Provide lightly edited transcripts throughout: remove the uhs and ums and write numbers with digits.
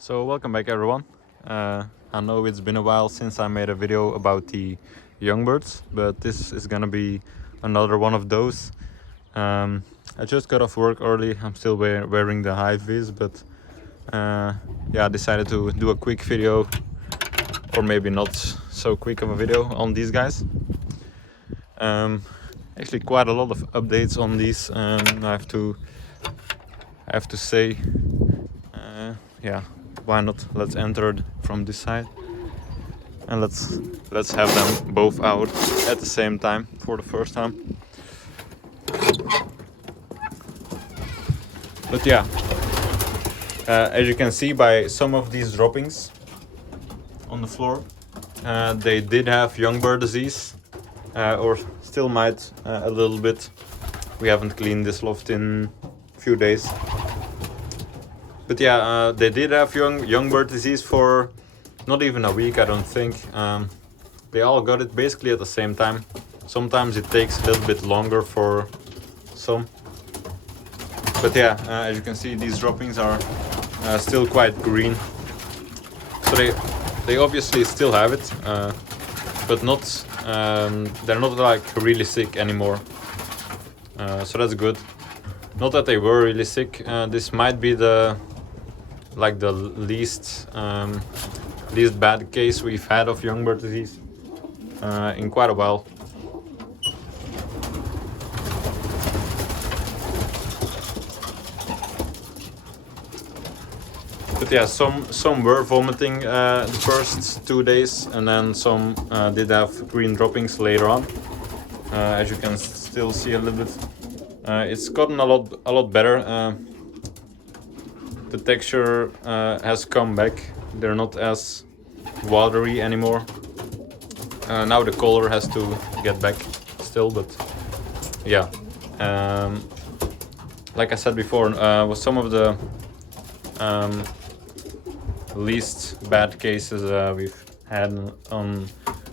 So welcome back everyone. I know it's been a while since I made a video about the young birds, but this is gonna be another one of those. I just got off work early. I'm still wearing the high vis, but yeah, I decided to do a quick video, or maybe not so quick of a video on these guys. Actually quite a lot of updates on these. I have to say, yeah, why not? Let's enter from this side and let's have them both out at the same time for the first time. But yeah, as you can see by some of these droppings on the floor, they did have young bird disease, or still might a little bit. We haven't cleaned this loft in a few days. But yeah, they did have young bird disease for not even a week, I don't think. They all got it basically at the same time. Sometimes it takes a little bit longer for some. But yeah, as you can see, these droppings are still quite green. So they obviously still have it, but not they're not like really sick anymore. So that's good. Not that they were really sick. This might be the least bad case we've had of young bird disease in quite a while. But yeah, some were vomiting the first 2 days, and then some did have green droppings later on. As you can still see a little bit, it's gotten a lot better. The texture has come back. They're not as watery anymore. Now the color has to get back still, but yeah. Like I said before, with some of the least bad cases we've had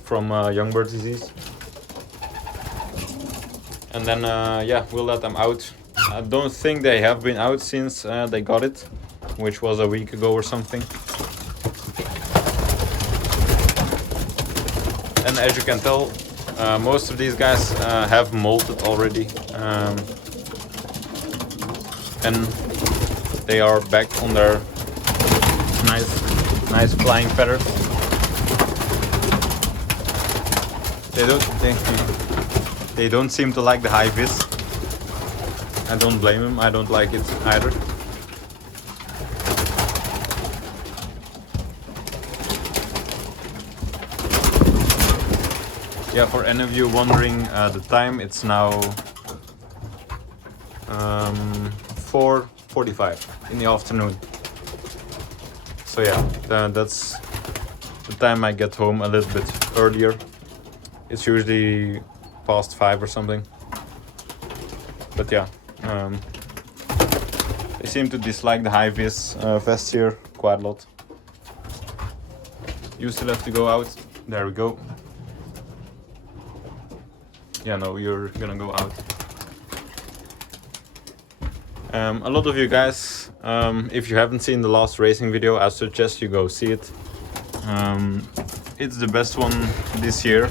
from young bird disease. And then yeah, we'll let them out. I don't think they have been out since they got it, which was a week ago or something. And as you can tell, most of these guys have molted already, and they are back on their nice flying feathers. They don't seem to like the high vis. I don't blame them. I don't like it either. Yeah, for any of you wondering the time, it's now 4:45 in the afternoon. So yeah, that's the time I get home a little bit earlier. It's usually past 5 or something. But yeah, they seem to dislike the high vis vest here quite a lot. You still have to go out. There we go. Yeah, no, you're gonna go out. A lot of you guys, if you haven't seen the last racing video, I suggest you go see it. It's the best one this year.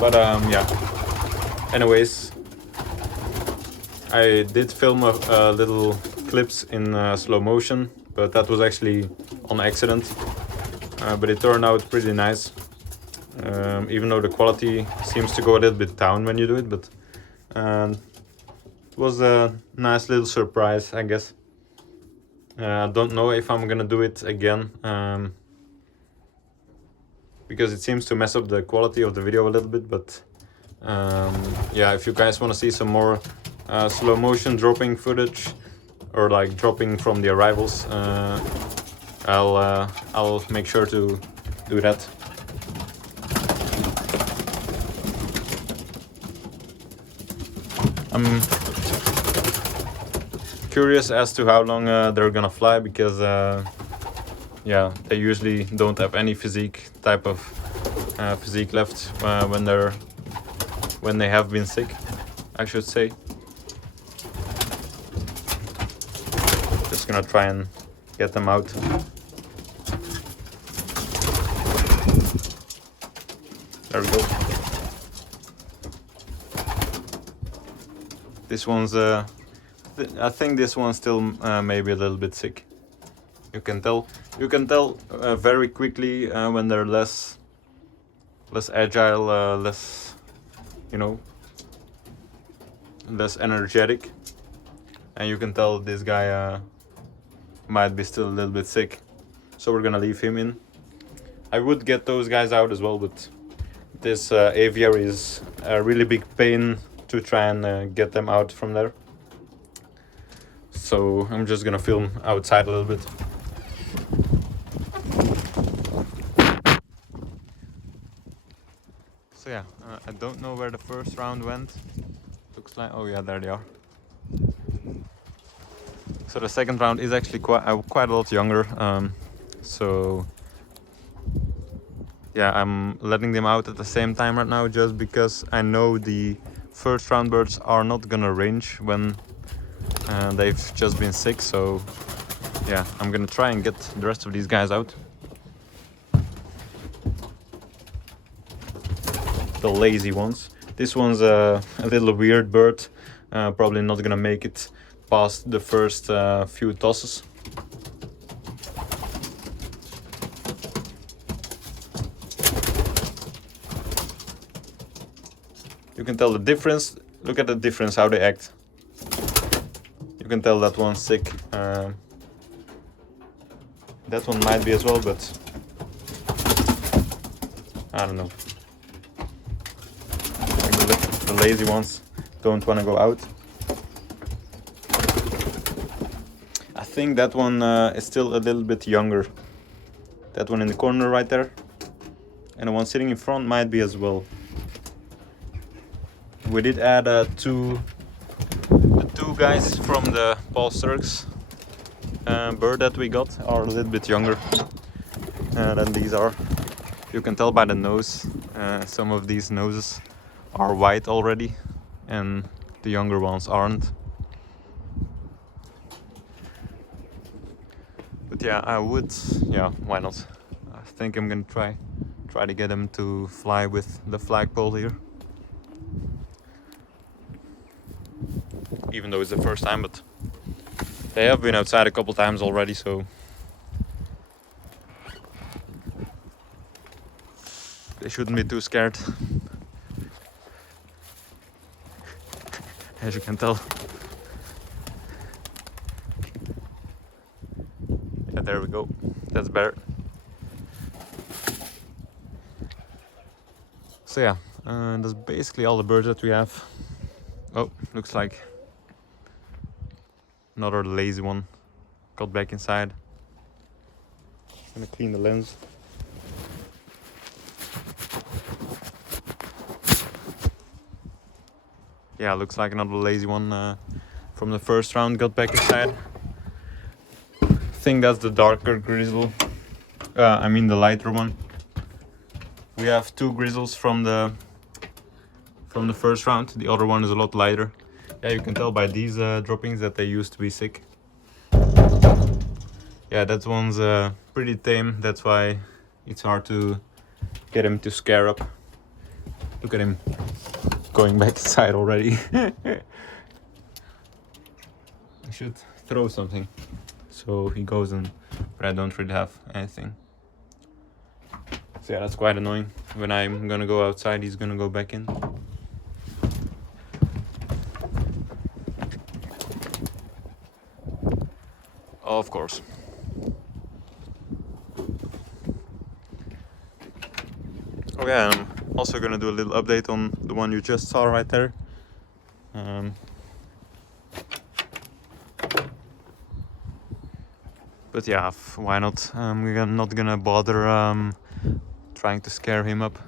But yeah, anyways, I did film a little clips in slow motion, but that was actually on accident. But it turned out pretty nice. Even though the quality seems to go a little bit down when you do it, but it was a nice little surprise, I guess. I don't know if I'm gonna do it again, because it seems to mess up the quality of the video a little bit, but yeah, if you guys want to see some more slow motion dropping footage, or like dropping from the arrivals, I'll make sure to do that. I'm curious as to how long they're gonna fly, because yeah, they usually don't have any type of physique left when they have been sick, I should say. gonna try and get them out. There we go. This one's I think this one's still maybe a little bit sick. You can tell very quickly when they're less agile, less, you know, less energetic, and you can tell this guy might be still a little bit sick, so we're gonna leave him in. I would get those guys out as well, but this aviary is a really big pain to try and get them out from there, so I'm just gonna film outside a little bit. So yeah, I don't know where the first round went. Looks like, oh yeah, there they are. So the second round is actually quite a lot younger. So yeah, I'm letting them out at the same time right now, just because I know the first round birds are not gonna range when they've just been sick. So yeah, I'm gonna try and get the rest of these guys out. The lazy ones. This one's a little weird bird, probably not gonna make it past the first few tosses. You can tell the difference. Look at the difference how they act. You can tell that one's sick. That one might be as well, but I don't know. The lazy ones don't want to go out. I think that one is still a little bit younger. That one in the corner right there, and the one sitting in front might be as well. We did add the two guys from the Paul Sturks bird that we got are a little bit younger than these are. You can tell by the nose. Some of these noses are white already, and the younger ones aren't. But yeah, I would, yeah, why not? I think I'm gonna try to get them to fly with the flagpole here. Even though it's the first time, but they have been outside a couple times already, so they shouldn't be too scared. As you can tell. Yeah, there we go. That's better. So yeah, that's basically all the birds that we have. Oh, looks like another lazy one got back inside. Gonna clean the lens. Yeah, looks like another lazy one from the first round got back inside. I think that's the darker grizzle. I mean the lighter one. We have two grizzles from the first round. The other one is a lot lighter. Yeah, you can tell by these droppings that they used to be sick. Yeah, that one's pretty tame. That's why it's hard to get him to scare up. Look at him going back inside already. I should throw something so he goes in, but I don't really have anything. So yeah, that's quite annoying. When I'm gonna go outside, he's gonna go back in. Of course. Okay, I'm also gonna do a little update on the one you just saw right there. But yeah, why not? We're not gonna bother trying to scare him up.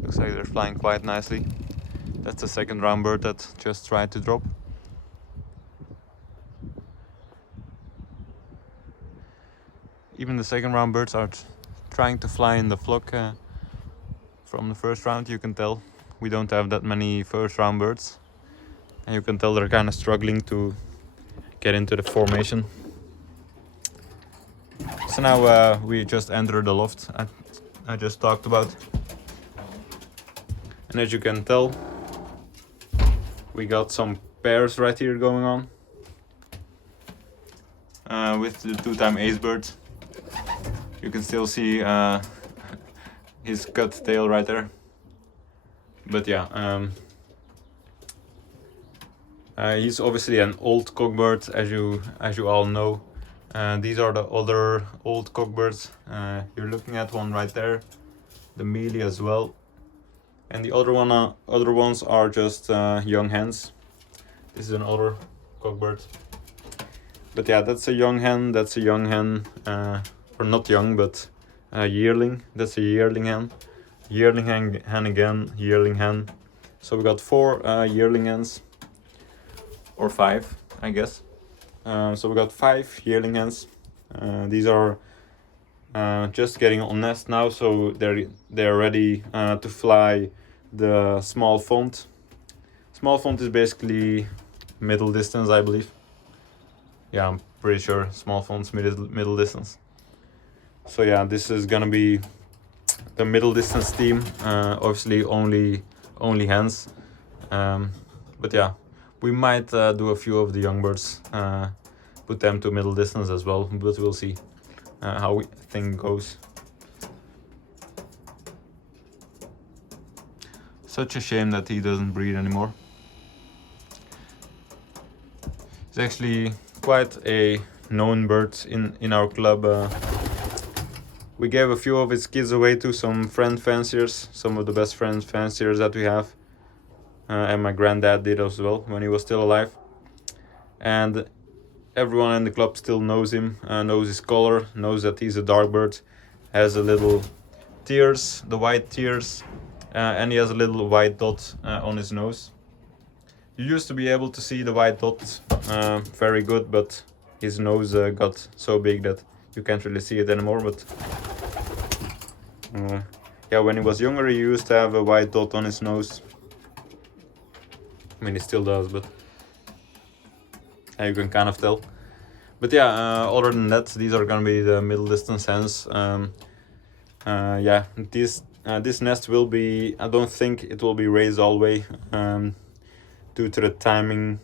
Looks like they're flying quite nicely. That's the second round bird that just tried to drop. Even the second round birds are trying to fly in the flock from the first round. You can tell we don't have that many first round birds. and you can tell they're kind of struggling to get into the formation. So now we just entered the loft I just talked about, and as you can tell, we got some pairs right here going on with the 2-time ace bird. You can still see his cut tail right there. But yeah, he's obviously an old cockbird, as you all know. These are the other old cockbirds. You're looking at one right there, the mealy as well, and the other ones are just young hens. This is another cockbird. But yeah, that's a young hen. That's a young hen, or not young, but a yearling. That's a yearling hen. Yearling hen again. Yearling hen. So we got 4 yearling hens, or 5, I guess. So we got 5 yearling hens. These are just getting on nest now, so they're ready to fly the small font. Small font is basically middle distance, I believe. Yeah, I'm pretty sure small font's middle distance. So yeah, this is gonna be the middle distance team. Obviously only hens, but yeah, we might do a few of the young birds, put them to middle distance as well, but we'll see how thing goes. Such a shame that he doesn't breed anymore. He's actually quite a known bird in our club. We gave a few of his kids away to some friend fanciers, some of the best friend fanciers that we have, and my granddad did as well when he was still alive. And everyone in the club still knows him, knows his color, knows that he's a dark bird, has a little tears, the white tears, and he has a little white dot on his nose. You used to be able to see the white dot very good, but his nose got so big that you can't really see it anymore. But yeah, when he was younger, he used to have a white dot on his nose. I mean, he still does, but you can kind of tell. But yeah, other than that, these are gonna be the middle distance hens. Yeah, this nest will be, I don't think it will be raised all the way, due to the timing.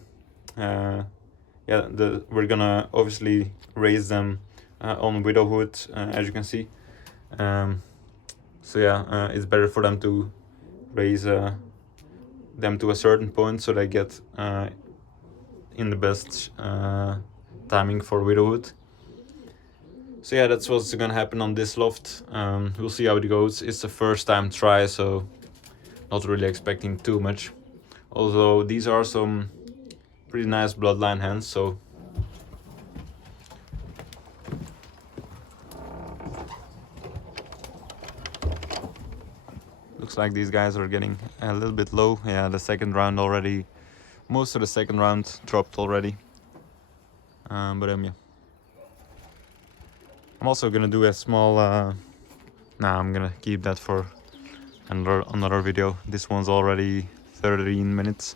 Yeah, we're gonna obviously raise them on widowhood, as you can see. So yeah, it's better for them to raise them to a certain point so they get in the best timing for widowhood. So yeah, that's what's gonna happen on this loft. We'll see how it goes. It's the first time try, so not really expecting too much. Although these are some pretty nice bloodline hens, so looks like these guys are getting a little bit low. Yeah, the second round already, most of the second round dropped already. But yeah, I'm also gonna do a small nah, I'm gonna keep that for another video. This one's already 13 minutes,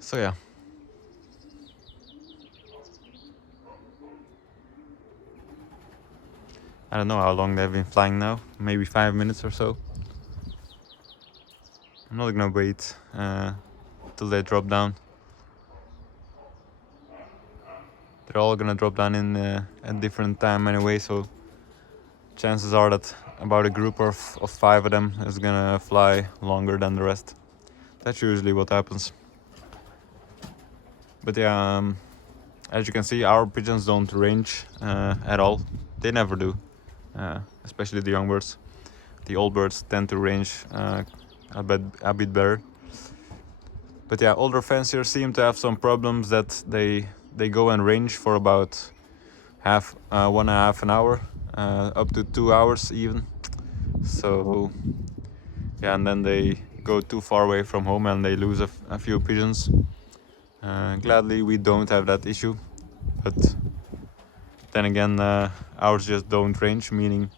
so yeah. I don't know how long they've been flying now, maybe 5 minutes or so. I'm not gonna wait till they drop down. They're all gonna drop down in a different time anyway, so chances are that about a group of 5 of them is gonna fly longer than the rest. That's usually what happens. But yeah, as you can see, our pigeons don't range at all. They never do, especially the young birds. The old birds tend to range a bit better. But yeah, older fanciers seem to have some problems that they go and range for about 1.5 an hour, up to 2 hours even. So yeah, and then they go too far away from home and they lose a few pigeons. Gladly we don't have that issue, but then again, ours just don't range, meaning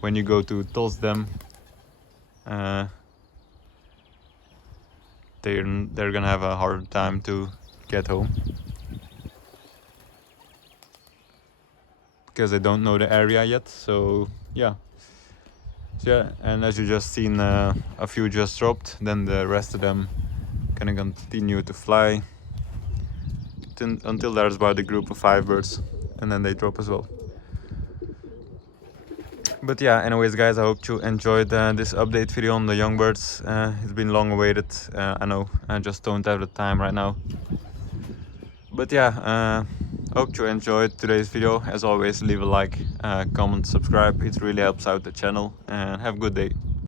when you go to toss them, they're gonna have a hard time to get home because they don't know the area yet. So yeah. So yeah, and as you just seen, a few just dropped. Then the rest of them gonna continue to fly until there's about a group of 5 birds, and then they drop as well. But yeah, anyways guys, I hope you enjoyed this update video on the young birds. It's been long awaited, I know, I just don't have the time right now. But yeah, hope you enjoyed today's video. As always, leave a like, comment, subscribe, it really helps out the channel, and have a good day.